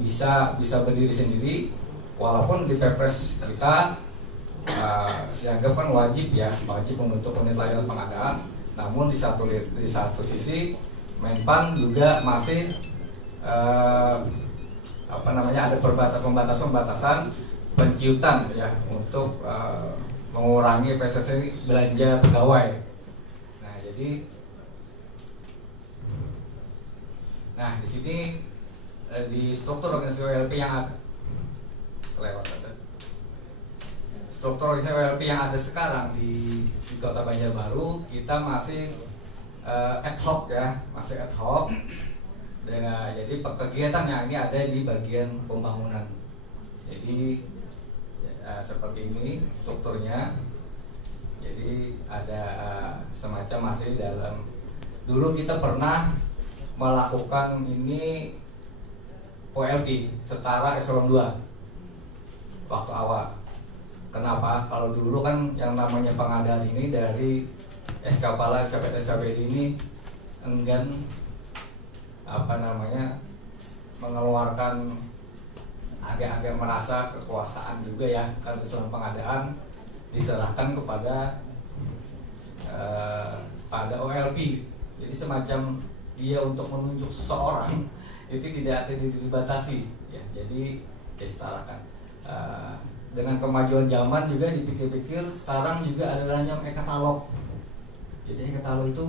bisa berdiri sendiri, walaupun di Perpres kita dianggap kan wajib membentuk unit layanan pengadaan. Namun di satu sisi Menpan juga masih ada pembatasan penciutan ya untuk mengurangi PSSI belanja pegawai. Nah di sini di struktur organisasi OLP yang ada sekarang di Kota Banjarbaru, kita masih ad hoc ya, jadi kegiatannya ini ada di bagian pembangunan. Jadi seperti ini strukturnya. Jadi ada semacam masih dalam, dulu kita pernah melakukan ini OLP setara eselon 2 waktu awal. Kenapa? Kalau dulu kan yang namanya pengadaan ini dari SKPALA, SKPD ini enggan mengeluarkan, agak merasa kekuasaan juga ya, karena eselon pengadaan diserahkan kepada pada OLP. Jadi semacam dia untuk menunjuk seseorang itu tidak dibatasi ya, jadi disetarakan. Dengan kemajuan zaman juga dipikir-pikir sekarang juga ada namanya e-katalog. Jadi e-katalog itu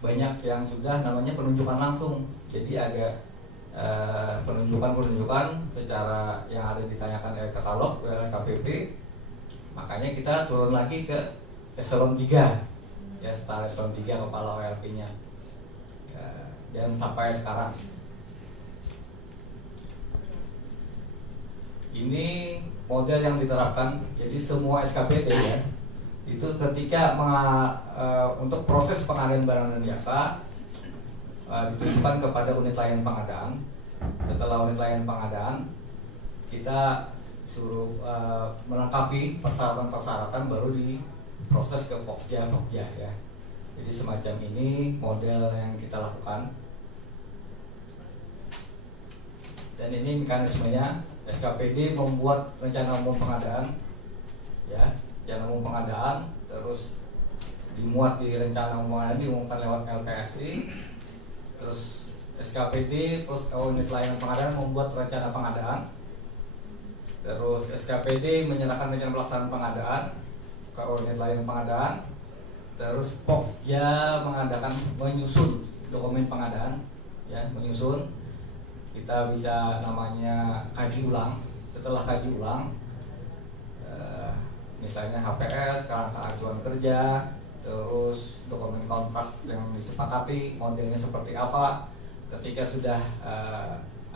banyak yang sudah namanya penunjukan langsung. Jadi ada penunjukan secara yang ada ditanyakan e-katalog oleh KPP. Makanya kita turun lagi ke eselon 3 ya, setara eselon 3 kepala OLP-nya dan sampai sekarang. Ini model yang diterapkan. Jadi semua SKPD ya, itu ketika untuk proses pengadaan barang dan jasa ditujukan kepada unit layanan pengadaan. Setelah unit layanan pengadaan, kita suruh melengkapi persyaratan baru diproses ke Pokja ya. Jadi semacam ini model yang kita lakukan. Dan ini mekanismenya, SKPD membuat rencana umum pengadaan ya, rencana umum pengadaan, terus dimuat di rencana umum pengadaan, diumumkan lewat LPSI, terus SKPD plus unit layanan pengadaan membuat rencana pengadaan. Terus SKPD menyerahkan rencana pelaksanaan pengadaan ke unit layanan pengadaan. Terus Pokja menyusun dokumen pengadaan ya, menyusun. Kita bisa namanya kaji ulang. Setelah kaji ulang, misalnya HPS, kerangka acuan kerja, terus dokumen kontrak yang disepakati, modelnya seperti apa, ketika sudah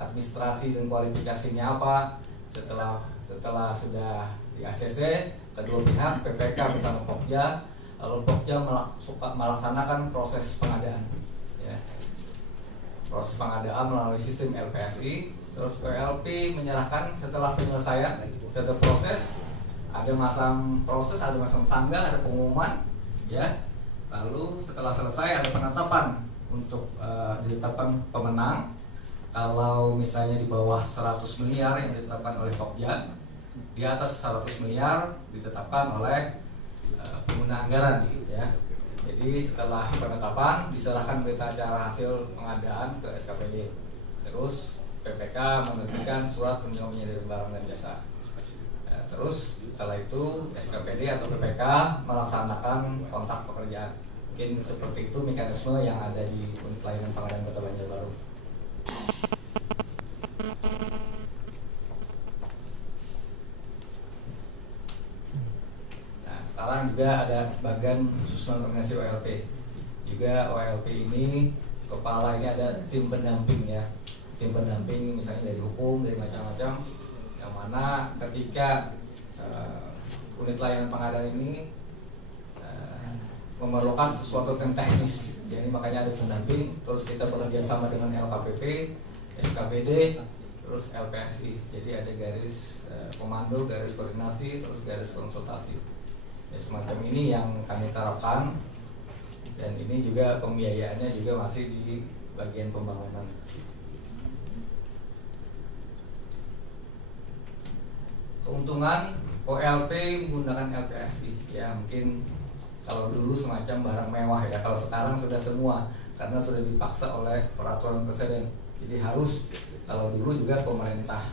administrasi dan kualifikasinya apa. Setelah sudah di ACC, kedua pihak PPK bersama Pokja, lalu Pokja melaksanakan proses pengadaan ya. Proses pengadaan melalui sistem LPSI, terus OLP menyerahkan setelah penyelesaian tetap proses, ada masang proses, ada masang sanggah, ada pengumuman ya. Lalu setelah selesai ada penetapan untuk ditetapkan pemenang. Kalau misalnya di bawah 100 miliar yang ditetapkan oleh Pokja, di atas 100 miliar ditetapkan oleh pengguna anggaran ya. Jadi setelah penetapan diserahkan berita acara hasil pengadaan ke SKPD. Terus PPK menerbitkan surat penyerahan barang dan jasa. Terus setelah itu SKPD atau PPK melaksanakan kontak pekerjaan. Mungkin seperti itu mekanisme yang ada di unit layanan pengadaan Kota Banjarbaru. Nah, sekarang juga ada bagian susunan organisasi OLP. Juga OLP ini kepala ini ada tim pendamping ya. Tim pendamping misalnya dari hukum, dari macam-macam, yang mana ketika unit layanan pengadaan ini memerlukan sesuatu yang teknis, jadi makanya ada pendamping. Terus kita bekerja sama dengan LKPP, SKPD, terus LPSI. Jadi ada garis komando, garis koordinasi, terus garis konsultasi. Ya, semacam ini yang kami terapkan. Dan ini juga pembiayaannya juga masih di bagian pembangunan. keuntungan OLP menggunakan LPSI ya, mungkin kalau dulu semacam barang mewah ya, kalau sekarang sudah semua karena sudah dipaksa oleh peraturan presiden. Jadi harus, kalau dulu juga pemerintah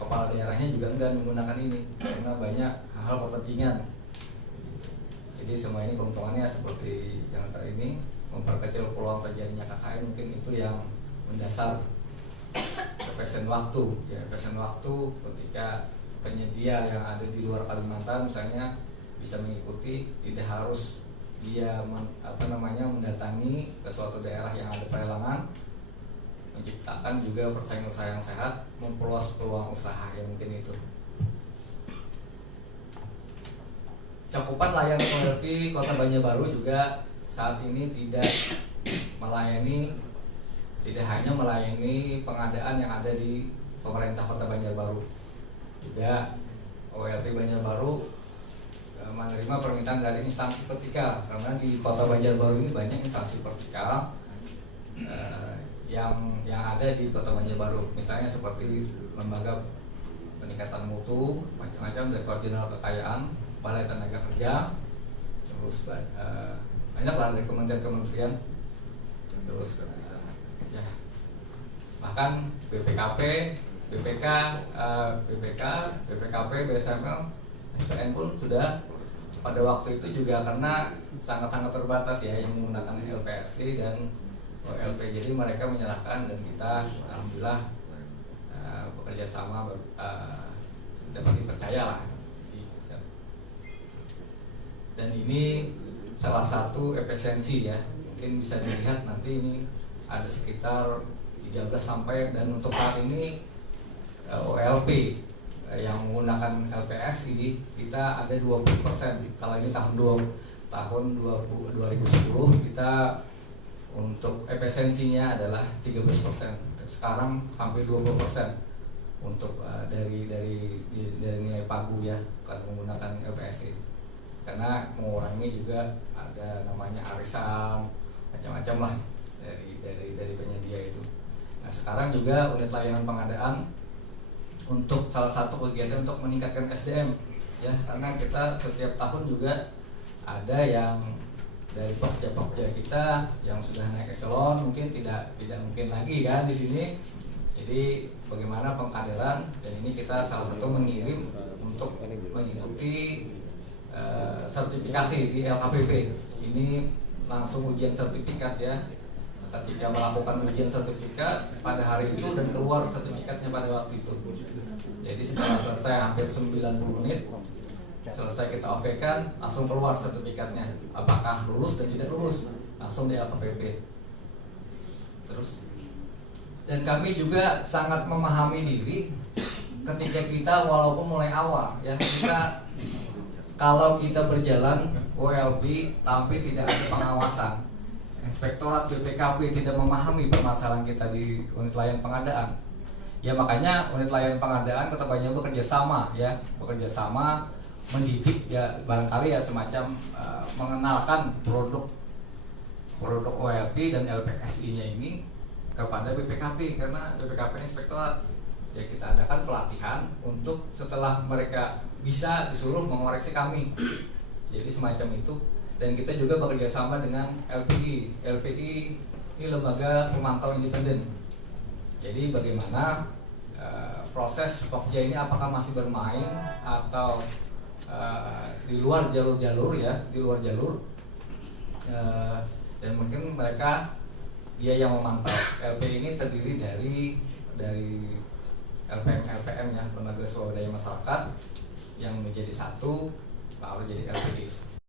kepala daerahnya juga enggak menggunakan ini karena banyak hal kepentingan. Jadi semua ini keuntungannya seperti yang tadi ini, memperkecil peluang terjadinya KKN, mungkin itu yang mendasar. Efisien waktu ya, efisien waktu ketika penyedia yang ada di luar Kalimantan misalnya bisa mengikuti, tidak harus dia mendatangi ke suatu daerah yang ada pelelangan, menciptakan juga persaingan usaha yang sehat, memperluas peluang usaha ya, mungkin itu. Cakupan layanan OLP Kota Banjarbaru juga saat ini tidak hanya melayani pengadaan yang ada di pemerintah Kota Banjarbaru, juga OLP Banjarbaru menerima permintaan dari instansi vertikal, karena di Kota Banjarbaru ini banyak instansi vertikal yang ada di Kota Banjarbaru, misalnya seperti lembaga peningkatan mutu macam-macam, dari koordinator kekayaan, balai tenaga kerja, terus banyak lah dari kementerian-kementerian, terus ya bahkan BPKP, BPK, BPKP, BSML, SPN pun sudah pada waktu itu juga, karena sangat-sangat terbatas ya yang menggunakan LPSI dan OLP. Jadi mereka menyerahkan dan kita alhamdulillah bekerja sama dapat dipercaya lah. Dan ini salah satu efisiensi ya, mungkin bisa dilihat nanti ini ada sekitar 13 sampai, dan untuk saat ini OLP yang menggunakan LPSI kita ada 20%. Kalau ini tahun 2010 kita untuk efisiensinya adalah 13%. Sekarang hampir 20% untuk dari nilai pagu ya, kalau menggunakan LPSI. Karena mengurangi juga ada namanya arisan macam-macam lah dari penyedia itu. Nah sekarang juga unit layanan pengadaan untuk salah satu kegiatan untuk meningkatkan SDM ya, karena kita setiap tahun juga ada yang dari pokja kita yang sudah naik eselon, mungkin tidak mungkin lagi kan di sini. Jadi bagaimana pengkaderan, dan ini kita salah satu mengirim untuk mengikuti sertifikasi di LKPP. Ini langsung ujian sertifikat ya. Ketika melakukan ujian sertifikat pada hari itu dan keluar sertifikatnya pada waktu itu. Jadi setelah selesai hampir 90 menit, selesai kita oke-kan, langsung keluar sertifikatnya. Apakah lulus dan tidak lulus, langsung di LKPP. Terus, dan kami juga sangat memahami diri ketika kita walaupun mulai awal ya, kita kalau kita berjalan OLP tapi tidak ada pengawasan, Inspektorat BPKP tidak memahami permasalahan kita di unit layanan pengadaan. Ya makanya unit layanan pengadaan Kota Banjarbaru bekerja sama mendidik ya, barangkali ya semacam mengenalkan produk OLP dan LPSI-nya ini kepada BPKP, karena BPKP Inspektorat ya kita adakan pelatihan untuk setelah mereka bisa disuruh mengoreksi kami. Jadi semacam itu. Dan kita juga bekerja sama dengan LPI. LPI ini lembaga pemantau independen. Jadi bagaimana proses pokja ini, apakah masih bermain atau di luar jalur ya, di luar jalur. Dan mungkin mereka dia yang memantau. LPI ini terdiri dari LPM ya, lembaga swadaya masyarakat yang menjadi satu lalu jadi LPI.